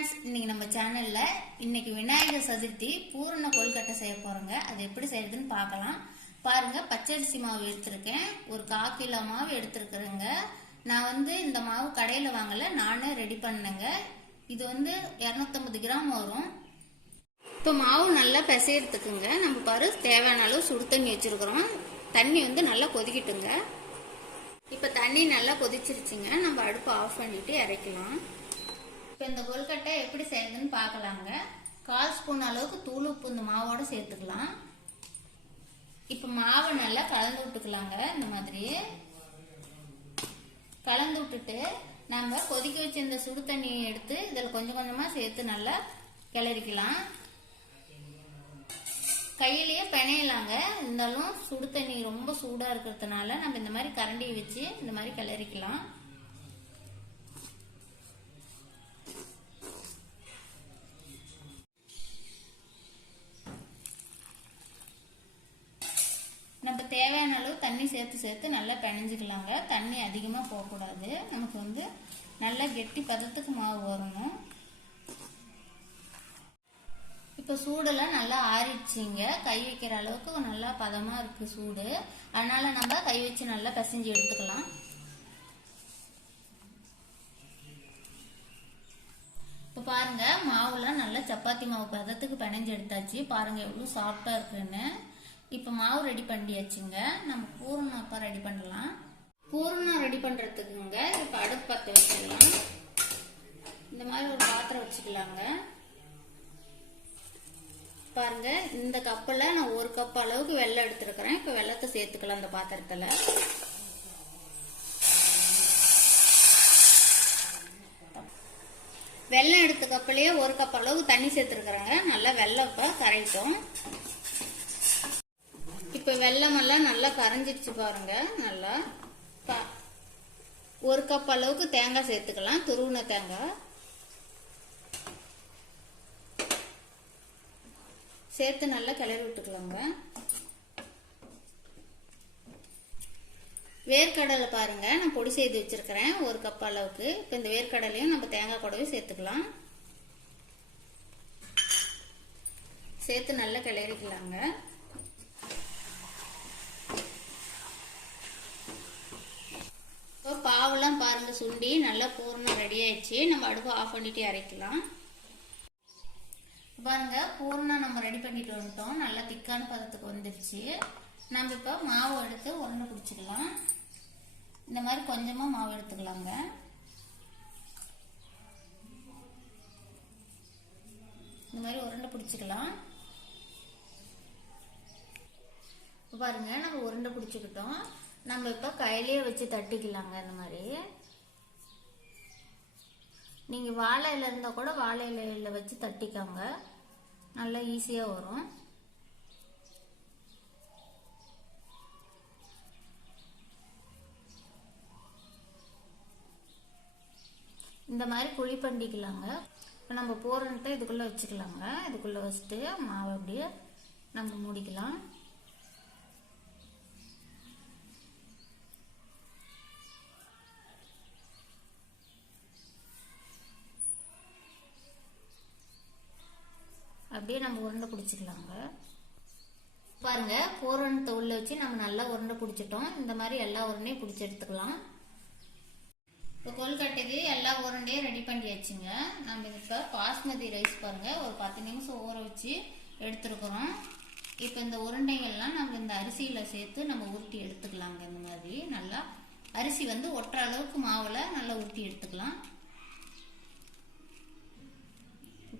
Friends, இன்னைக்கு நம்ம சேனல்ல இன்னைக்கு விநாயகர் சதுர்த்தி பூரண கொழுக்கட்டை செய்ய போறோங்க. அது எப்படி செய்யறதுன்னு பார்க்கலாம். பாருங்க, பச்சரிசி மாவு எடுத்திருக்கேன். ஒரு 1/4 கிலோ மாவு எடுத்திருக்கிறேங்க. நான் இந்த மாவு கடையில வாங்கல, நானே ரெடி பண்ணேங்க. இது 250 கிராம் வரும். இப்போ மாவு நல்லா பிசையறதுக்குங்க நம்ம பாரு தேவையான அளவு சுடு தண்ணி வச்சிருக்கிறோம். தண்ணி நல்லா கொதிக்கட்டுங்க. இப்போ தண்ணி நல்லா கொதிச்சிருச்சுங்க. நம்ம அடுப்பு ஆஃப் பண்ணிட்டு இறக்கலாம். இப்போ இந்த கொழுக்கட்டை எப்படி செய்யறதுன்னு பார்க்கலாங்க. 1/4 ஸ்பூன் அளவுக்கு தூள் உப்பு இந்த மாவோட சேர்த்துக்கலாம். இப்போ மாவை நல்லா கலந்து விட்டுக்கலாங்க. இந்த மாதிரி கலந்து விட்டுட்டு நம்ம கொதிக்க வச்சு இந்த சுடு தண்ணியை எடுத்து இதில் கொஞ்சம் கொஞ்சமா சேர்த்து நல்லா கிளறிக்கலாம். கையிலேயே பிணையலாங்க. இருந்தாலும் சுடு தண்ணி ரொம்ப சூடா இருக்கிறதுனால நம்ம இந்த மாதிரி கரண்டியை வச்சு இந்த மாதிரி கிளறிக்கலாம். நம்ம தேவையான அளவு தண்ணி சேர்த்து நல்லா பிணைஞ்சுக்கலாங்க. தண்ணி அதிகமாக போகக்கூடாது. நமக்கு நல்லா கெட்டி பதத்துக்கு மாவு வரணும். இப்போ சூடெல்லாம் நல்லா ஆறிடுச்சிங்க. கை வைக்கிற அளவுக்கு நல்லா பதமா இருக்கு சூடு. அதனால நம்ம கை வச்சு நல்லா பிசைஞ்சு எடுத்துக்கலாம். இப்போ பாருங்க, மாவுலாம் நல்லா சப்பாத்தி மாவு பதத்துக்கு பிணைஞ்சு எடுத்தாச்சு. பாருங்க எவ்வளவு சாஃப்டா இருக்குன்னு. இப்போ மாவு ரெடி பண்ணியாச்சுங்க. நம்ம பூரணம் அப்போ ரெடி பண்ணலாம். பூரணம் ரெடி பண்றதுக்குங்க இப்போ அடுப்பு பற்ற வச்சிடலாம். இந்த மாதிரி ஒரு பாத்திரம் வச்சுக்கலாங்க. பாருங்க, இந்த கப்பில் நான் 1 கப் அளவுக்கு வெல்லம் எடுத்துருக்கிறேன். இப்போ வெல்லத்தை சேர்த்துக்கலாம் இந்த பாத்திரத்துல. வெல்லம் எடுத்த கப்பிலேயே 1 கப் அளவு தண்ணி சேர்த்துருக்குறேங்க. நல்லா வெல்லம் இப்போ கரைட்டும். இப்போ வெல்லம் எல்லாம் நல்லா கரைஞ்சிடுச்சு பாருங்க. நல்லா 1 கப் அளவுக்கு தேங்காய் சேர்த்துக்கலாம். துருவின தேங்காய் சேர்த்து நல்லா கிளறி விட்டுக்கலாங்க. வேர்க்கடலை பாருங்க, நான் பொடி செய்து வச்சிருக்கிறேன் 1 கப் அளவுக்கு. இப்போ இந்த வேர்க்கடலையும் நம்ம தேங்காய் கூடவே சேர்த்துக்கலாம். சேர்த்து நல்லா கிளறிக்கலாங்க. பாவெல்லாம் பாருங்க சுண்டி நல்லா பூரணம் ரெடி ஆயிடுச்சு. நம்ம அடுப்பு ஆஃப் பண்ணிட்டு இறக்கலாம். பாருங்க, பூரணம் நம்ம ரெடி பண்ணிட்டு வந்துட்டோம். நல்லா திக்கான பதத்துக்கு வந்துருச்சு. நம்ம இப்போ மாவு எடுத்து உருண்டை பிடிச்சிக்கலாம். இந்த மாதிரி கொஞ்சமா மாவு எடுத்துக்கலாங்க. இந்த மாதிரி உருண்டை பிடிச்சிக்கலாம். பாருங்க, நம்ம உருண்டை பிடிச்சிக்கிட்டோம். நம்ம இப்ப கையிலேயே வச்சு தட்டிக்கலாங்க. இந்த மாதிரி நீங்க வாழை இலை இருந்தா கூட வாழை இலையில வச்சு தட்டிக்காங்க. நல்லா ஈஸியா வரும். இந்த மாதிரி குழி பண்ணிக்கலாங்க. இப்போ நம்ம பூரணத்தை இதுக்குள்ள வச்சுக்கலாங்க. இதுக்குள்ள வச்சுட்டு மாவு அப்படியே நம்ம மூடிக்கலாம். அப்படியே நம்ம உருண்டை பிடிச்சிக்கலாங்க. பாருங்க, பூரணத்தை உள்ள வச்சு நம்ம நல்லா உருண்டை பிடிச்சிட்டோம். இந்த மாதிரி எல்லா உருண்டையும் பிடிச்சி எடுத்துக்கலாம். இப்போ கொழுக்கட்டைக்கு எல்லா உருண்டையும் ரெடி பண்ணியாச்சுங்க. நம்ம இப்போ பாஸ்மதி ரைஸ் பாருங்க ஒரு 10 நிமிஷம் ஊற வச்சு எடுத்துருக்குறோம். இப்போ இந்த உருண்டைகள்லாம் நம்ம இந்த அரிசியில சேர்த்து நம்ம உருட்டி எடுத்துக்கலாங்க. இந்த மாதிரி நல்லா அரிசி ஒட்டுற அளவுக்கு மாவுல நல்லா உருட்டி எடுத்துக்கலாம்.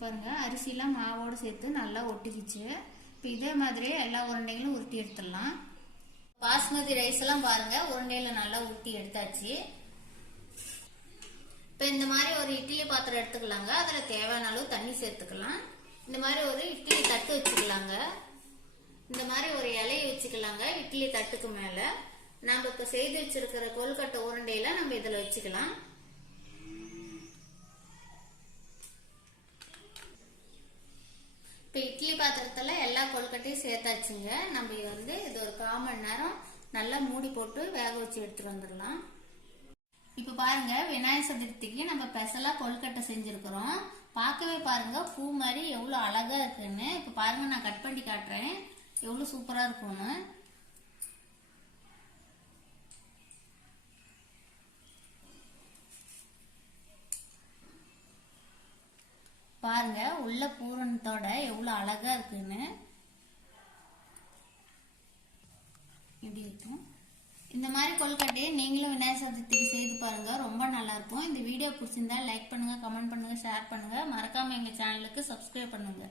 பாருங்க, அரிசிலாம் மாவோடு சேர்த்து நல்லா ஒட்டிக்கிச்சு. இப்போ இதே மாதிரியே எல்லா உருண்டைகளும் உருட்டி எடுத்துடலாம். பாஸ்மதி ரைஸ் எல்லாம் பாருங்க உருண்டையில நல்லா உருட்டி எடுத்தாச்சு. இப்போ இந்த மாதிரி ஒரு இட்லி பாத்திரம் எடுத்துக்கலாங்க. அதுல தேவையான அளவு தண்ணி சேர்த்துக்கலாம். இந்த மாதிரி ஒரு இட்லி தட்டு வச்சுக்கலாங்க. இந்த மாதிரி ஒரு இலையை வச்சுக்கலாங்க. இட்லி தட்டுக்கு மேல நம்ம இப்ப செய்து வச்சிருக்கிற கொழுக்கட்டை உருண்டையில நம்ம இதுல வச்சுக்கலாம். இப்போ இட்லி பாத்திரத்துல எல்லா கொழுக்கட்டையும் சேர்த்தாச்சுங்க. நம்ம இது ஒரு 1/4 மணி நேரம் நல்லா மூடி போட்டு வேக வச்சு எடுத்துட்டு வந்துடலாம். இப்ப பாருங்க விநாயகர் சதுர்த்திக்கு நம்ம ஸ்பெஷலா கொழுக்கட்டை செஞ்சிருக்கிறோம். பார்க்கவே பாருங்க பூ மாதிரி எவ்வளவு அழகா இருக்குன்னு. இப்ப பாருங்க நான் கட் பண்ணி காட்டுறேன் எவ்வளவு சூப்பரா இருக்கும்னு. பாருங்க உள்ள பூரணத்தோட எவ்வளவு அழகா இருக்குன்னு. எப்படி இருக்கும் இந்த மாதிரி கொழுக்கட்டையை நீங்களும் விநாயகர் சதுர்த்திக்கு செய்து பாருங்க, ரொம்ப நல்லா இருக்கும். இந்த வீடியோ பிடிச்சிருந்தா லைக் பண்ணுங்க, கமெண்ட் பண்ணுங்க, ஷேர் பண்ணுங்க. மறக்காம எங்க சேனலுக்கு சப்ஸ்கிரைப் பண்ணுங்க.